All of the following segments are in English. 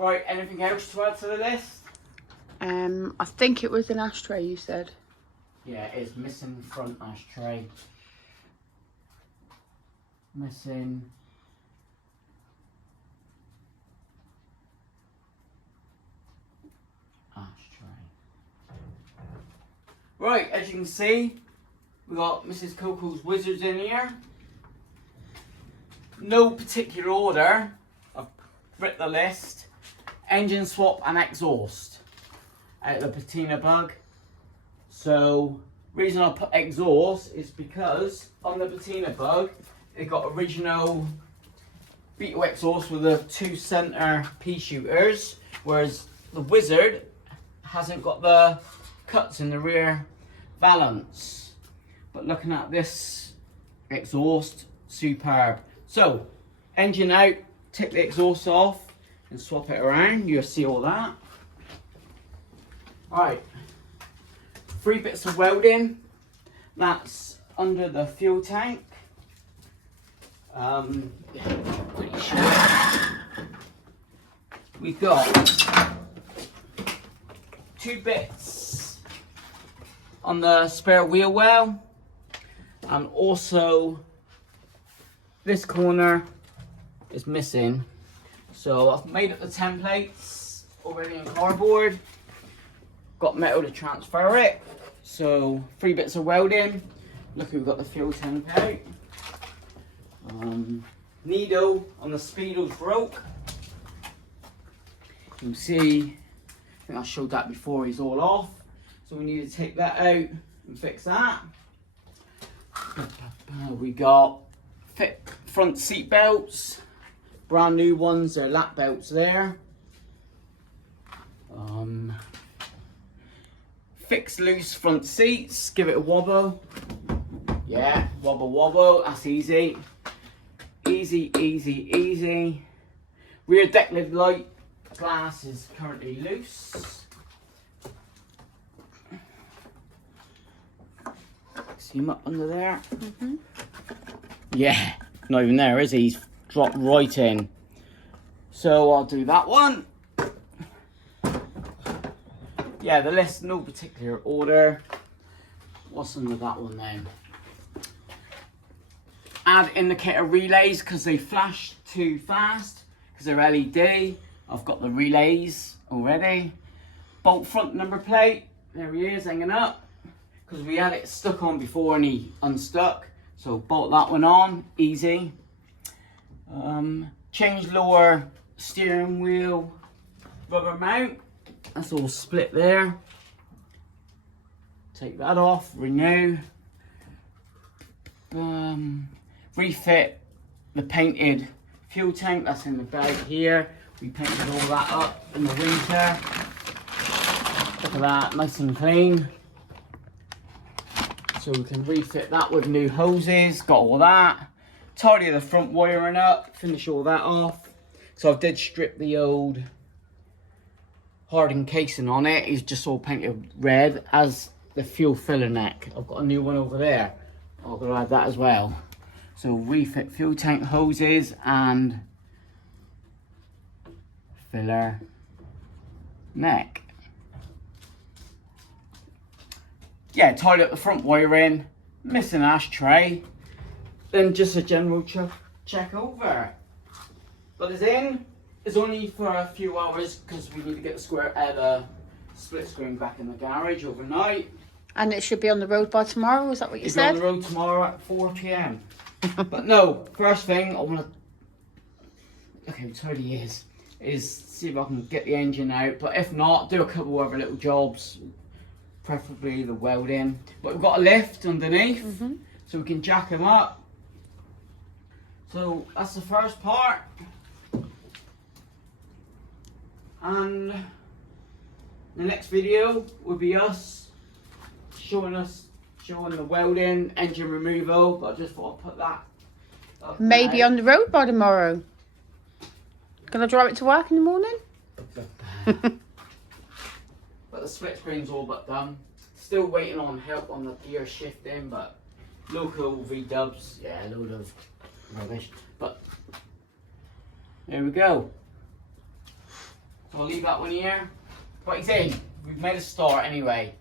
Right, anything else to add to the list? I think it was an ashtray you said. Yeah, it's missing front ashtray. Missing ashtray. Right, as you can see, we got Mrs. Coco's Wizards in here. No particular order. I've written the list. Engine swap and exhaust out of the patina bug. So, reason I put exhaust is because on the patina bug, it got original Beetle exhaust with the 2 center pea shooters, whereas the Wizard hasn't got the cuts in the rear valance. But looking at this exhaust, superb. So, engine out, take the exhaust off and swap it around. You'll see all that. Right, 3 bits of welding. That's under the fuel tank. Pretty sure. We've got 2 bits on the spare wheel well, and also this corner is missing. So I've made up the templates already in cardboard. Got metal to transfer it. So 3 bits of welding. Look, we've got the fuel tank out. Needle on the speedo's broke. You can see, I think I showed that before, he's all off. So we need to take that out and fix that. We got fit front seat belts, brand new ones, they're lap belts there. Fix loose front seats, give it a wobble. Yeah, wobble wobble, that's easy. Easy, easy, easy. Rear deck lid light glass is currently loose. See him up under there? Mm-hmm. Yeah, not even there, is he? He's dropped right in. So I'll do that one. Yeah, the list, no particular order. What's under that one then? Add indicator relays because they flash too fast because they're LED. I've got the relays already. Bolt front number plate. There he is, hanging up. Because we had it stuck on before and he unstuck. So bolt that one on, easy. Change lower steering wheel rubber mount. That's all split there. Take that off, renew. Refit the painted fuel tank that's in the bag here. We painted all that up in the winter. Look at that, nice and clean. So we can refit that with new hoses, got all that. Tidy the front wiring up, finish all that off. So I did strip the old hardened casing on it. It's just all painted red as the fuel filler neck. I've got a new one over there. I'm going to add that as well. So refit fuel tank hoses and filler neck. Yeah, tied up the front wiring, missing ashtray, then just a general check over. But it's in. It's only for a few hours because we need to get the split screen back in the garage overnight. And it should be on the road by tomorrow, is that what you said? It'll be on the road tomorrow at 4 PM. But no, first thing I want to, okay, tidy is see if I can get the engine out. But if not, do a couple other little jobs, preferably the welding. But we've got a lift underneath, so we can jack them up. So that's the first part. And the next video will be us showing the welding, engine removal, but I just thought I'd put that up. Maybe on the road by tomorrow. Can I drive it to work in the morning? But the split screen's all but done. Still waiting on help on the gear shifting, but local V-dubs, yeah, a load of rubbish. But there we go. So I'll leave that one here. But you see, we've made a start anyway.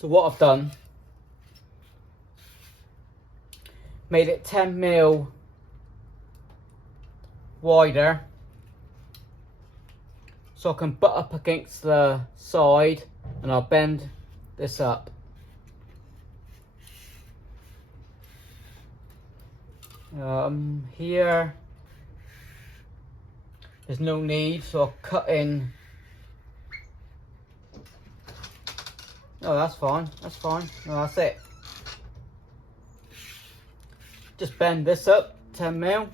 So what I've done, made it 10mm wider so I can butt up against the side, and I'll bend this up. Here there's no need, so I'll cut in. Oh, that's fine, that's fine. No, that's it. Just bend this up 10mm,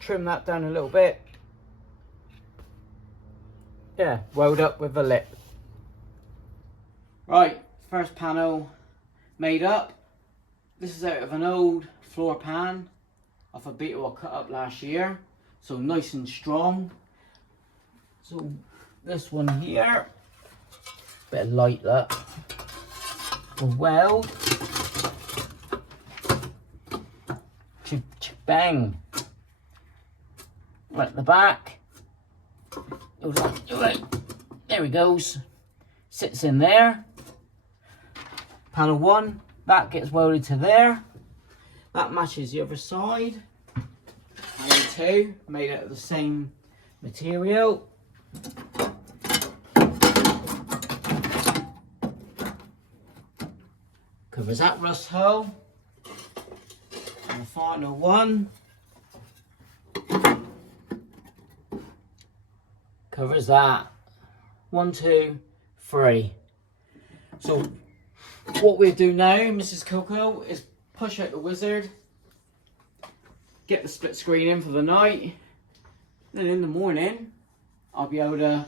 trim that down a little bit. Yeah, weld up with the lip. Right, first panel made up. This is out of an old floor pan off a Beetle I cut up last year, so nice and strong. So this one here, bit of light that will weld. Bang! Right at the back. There he goes. Sits in there. Panel 1, that gets welded to there. That matches the other side. Panel 2, made out of the same material. Covers that rust hole. And the final one covers that. 1, 2, 3. So what we do now, Mrs. Coco, is push out the Wizard, get the split screen in for the night, then in the morning I'll be able to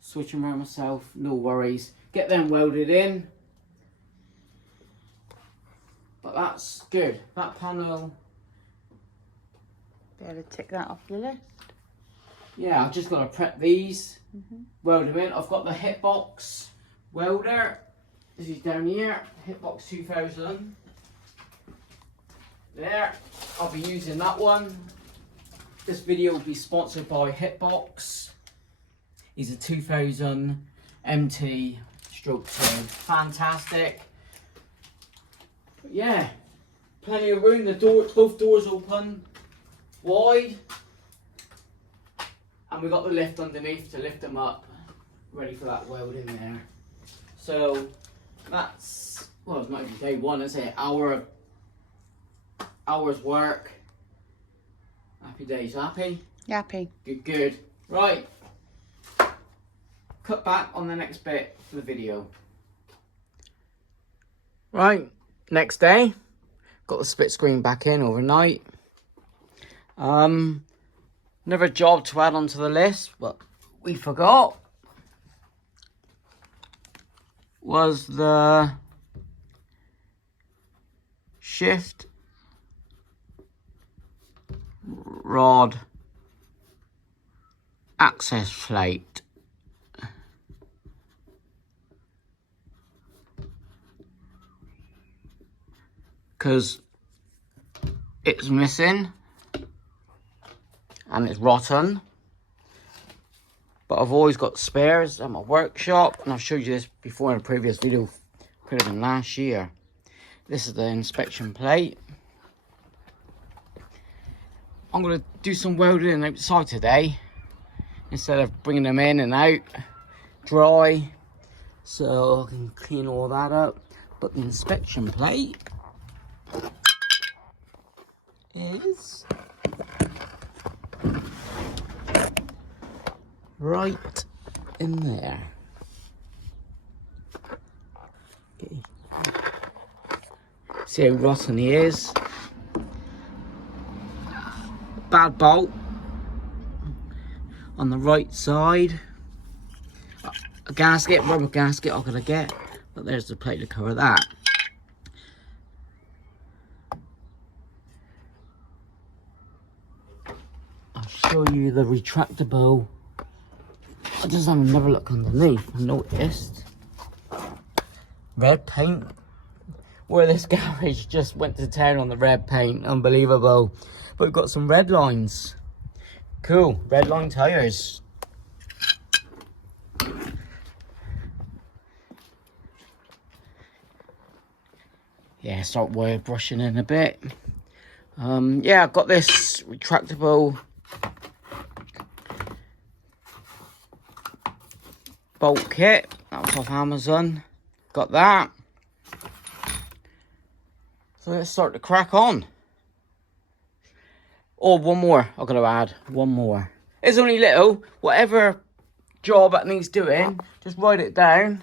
switch them around myself, no worries. Get them welded in. But that's good. That panel. Be able to tick that off the list. Yeah, I've just got to prep these. Weld them in. I've got the Hitbox welder. This is down here. Hitbox 2000. There. I'll be using that one. This video will be sponsored by Hitbox. He's a 2000 MT stroke 2. Fantastic. But yeah, plenty of room. The door, both doors open wide, and we've got the lift underneath to lift them up. ready for that welding there. So that's, well, it's not even day one, is it? Hour's work. Happy days, happy? Happy. Good, good. Right. Cut back on the next bit of the video. Right, next day. Got the split screen back in overnight. Another job to add onto the list, but we forgot, was the shift rod access plate. Because it's missing and it's rotten, but I've always got spares at my workshop, and I've showed you this before in a previous video, could have been last year. This is the inspection plate. I'm going to do some welding outside today instead of bringing them in and out dry, so I can clean all that up. But the inspection plate is right in there. Okay. See how rotten he is. Bad bolt on the right side. A gasket, rubber gasket I'm gonna get, but there's the plate to cover that. I'll show you the retractable. I just have another look underneath. I noticed red paint. Where this garage just went to town on the red paint, unbelievable. But we've got some red lines. Cool, red line tires. Yeah, start wire brushing in a bit. Yeah, I've got this retractable bolt kit. That was off Amazon. Got that. So let's start to crack on. Oh, one more. I've got to add one more. It's only little. Whatever job that needs doing, just write it down.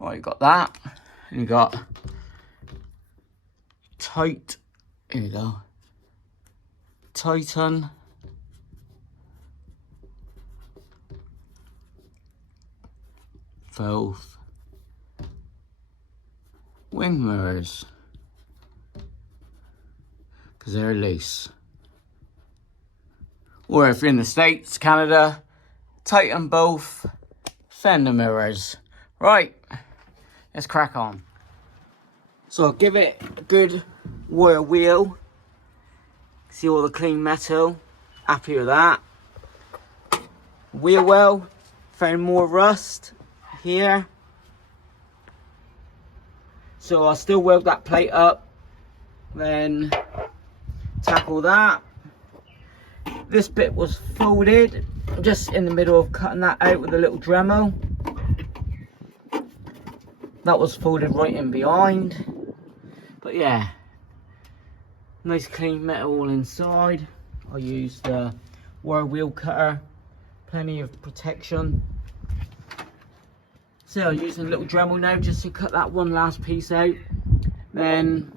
Right, you got that. And you got tight. Here you go. Tighten. Both wing mirrors, because they're loose. Or if you're in the States, Canada, tighten both fender mirrors. Right, let's crack on. So I'll give it a good wire wheel. See all the clean metal. Happy with that. Wheel well. Found more rust here. So I'll still weld that plate up. Then tackle that. This bit was folded. I'm just in the middle of cutting that out with a little Dremel. That was folded right in behind. But yeah, nice clean metal all inside. I used the wire wheel cutter, plenty of protection. So I'm using a little Dremel now just to cut that one last piece out. Then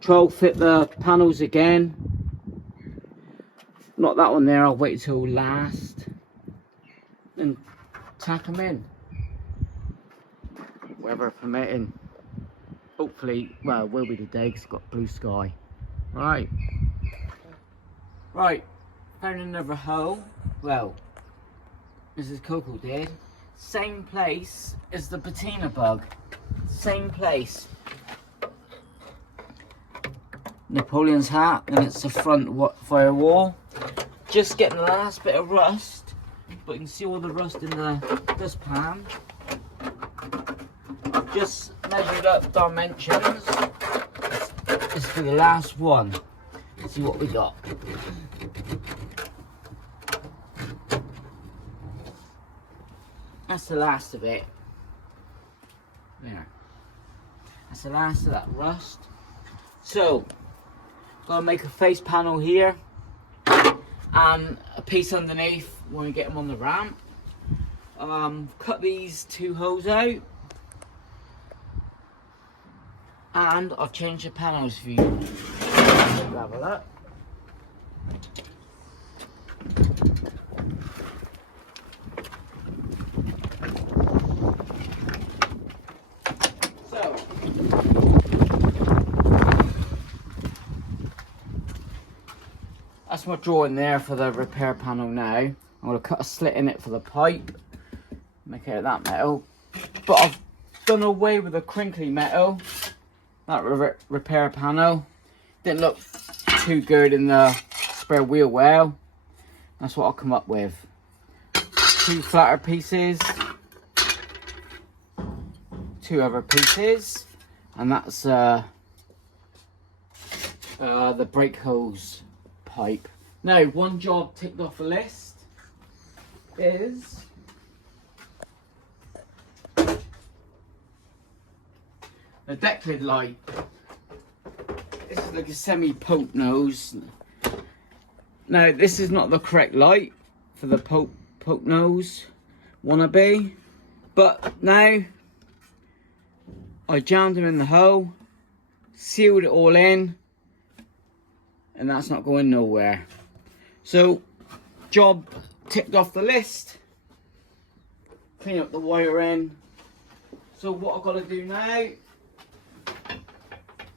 try to fit the panels again. Not that one there, I'll wait till last. And tack them in. Weather permitting. Hopefully, well, it will be today because it's got blue sky. Right. Right. Found another hole. Well, Mrs. Coco did. Same place as the patina bug. Same place. Napoleon's hat, and it's the front firewall. Just getting the last bit of rust, but you can see all the rust in the dustpan. I've just measured up dimensions. This is for the last one. Let's see what we got. That's the last of it. There. That's the last of that rust. So, gonna make a face panel here and a piece underneath when we get them on the ramp. Cut these 2 holes out, and I've changed the panels for you. Have a look. So, that's my drawing there for the repair panel now. I'm going to cut a slit in it for the pipe, make it that metal. But I've done away with the crinkly metal, that repair panel. Didn't look too good in the spare wheel well. That's what I'll come up with. 2 flatter pieces, 2 other pieces, and that's the brake hose pipe. Now, one job ticked off the list is the deck lid light. This is like a semi-poke nose. Now, this is not the correct light for the poke nose wannabe, but now I jammed them in the hole, sealed it all in, and that's not going nowhere. So, job ticked off the list. Clean up the wiring. So what I've got to do now,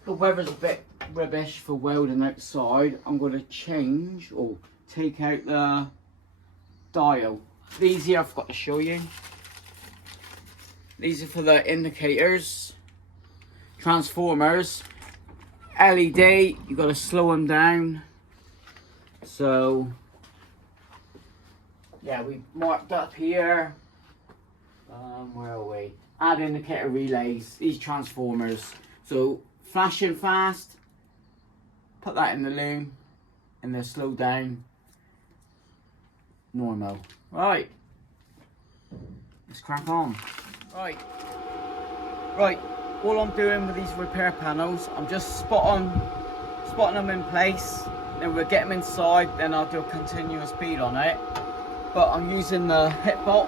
the weather's a bit rubbish for welding outside. I'm going to change or take out the dial. These here I've got to show you. These are for the indicators, transformers. LED, you've got to slow them down. So, yeah, we marked up here. Where are we? Add indicator relays, these transformers. So, flashing fast, put that in the loom, and they'll slow down. Normal. Right, let's crack on. Right, all I'm doing with these repair panels, I'm just spotting them in place, then we'll get them inside, then I'll do a continuous bead on it. But I'm using the Hitbox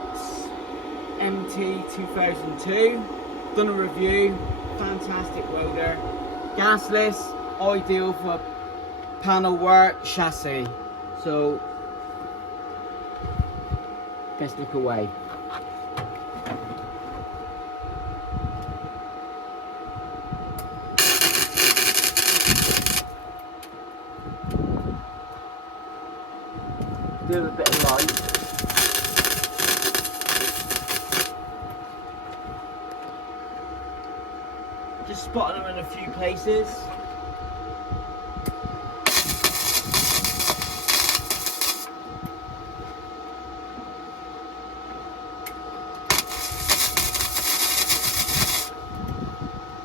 MT2002, done a review, fantastic welder, gasless, ideal for panel work, chassis. So, let's look away. Do a bit of light. Just spotting them in a few places.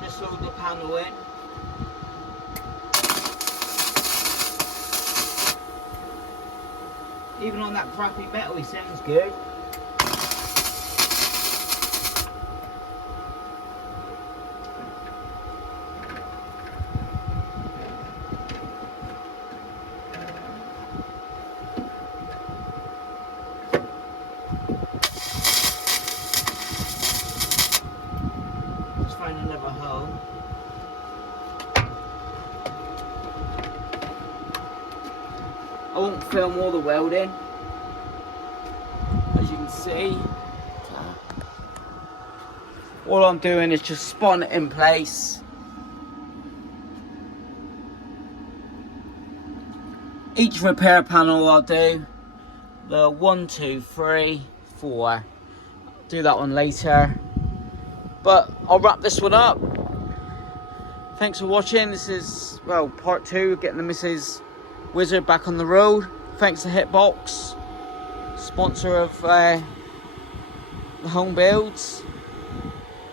Just load the panel in. Even on that crappy metal, he sounds good. Just find another hole. I won't film all the welding, as you can see. All I'm doing is just spotting it in place. Each repair panel I'll do the 1, 2, 3, 4. I'll do that one later, but I'll wrap this one up. Thanks for watching. This is, well, part 2, getting the Mrs. Wizard back on the road. Thanks to Hitbox, sponsor of the home builds.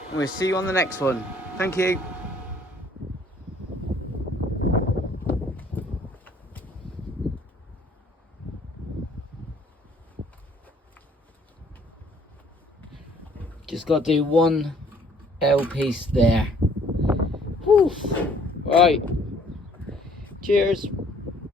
And we'll see you on the next one. Thank you. Just got to do one L piece there. Whew. Right. Cheers.